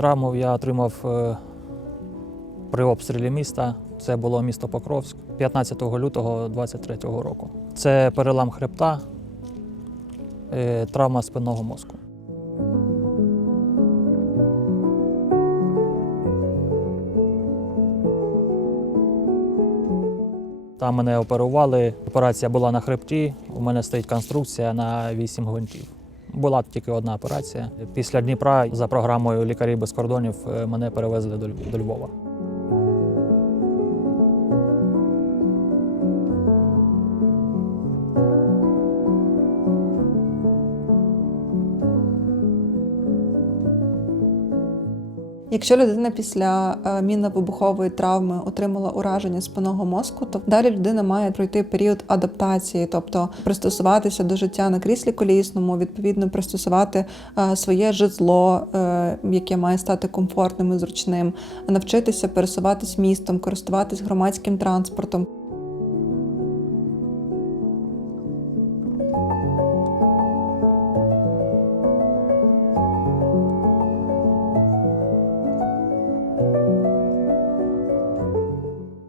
Травму я отримав е, при обстрілі міста. Це було місто Покровськ 15 лютого 23 року. Це перелам хребта, е, травма спинного мозку. Там мене оперували. Операція була на хребті. У мене стоїть конструкція на 8 гвинтів. Була тільки одна операція. Після Дніпра за програмою Лікарі без кордонів мене перевезли до Львова. Якщо людина після е, мінно-вибухової травми отримала ураження спинного мозку, то далі людина має пройти період адаптації, тобто пристосуватися до життя на кріслі колісному, відповідно пристосувати е, своє житло, е, яке має стати комфортним і зручним, навчитися пересуватись містом, користуватись громадським транспортом.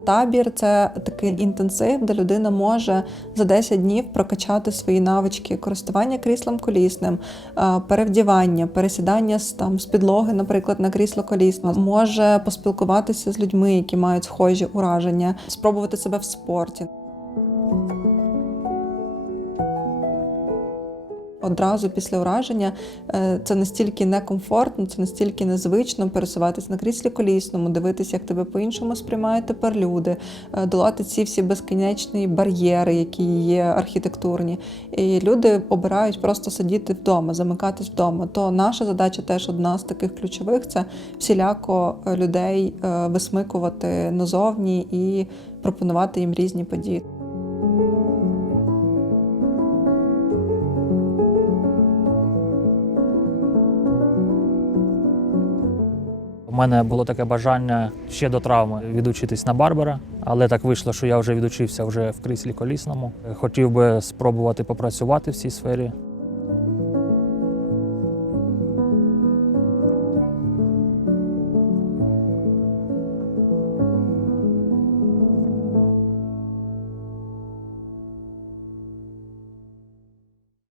Табір це такий інтенсив, де людина може за 10 днів прокачати свої навички користування кріслом колісним, е, перевдівання, пересідання з там з підлоги, наприклад, на крісло колісне, може поспілкуватися з людьми, які мають схожі ураження, спробувати себе в спорті. Одразу після ураження е, це настільки некомфортно, це настільки незвично пересуватися на кріслі колісному, дивитися, як тебе по-іншому сприймають тепер люди, е, долати ці всі безкінечні бар'єри, які є архітектурні. І люди обирають просто сидіти вдома, замикатись вдома. То наша задача теж одна з таких ключових це всіляко е, людей висмикувати назовні і пропонувати їм різні події. У мене було таке бажання ще до травми відучитись на барбера, але так вийшло, що я вже відучився вже в кріслі колісному. Хотів би спробувати попрацювати в цій сфері.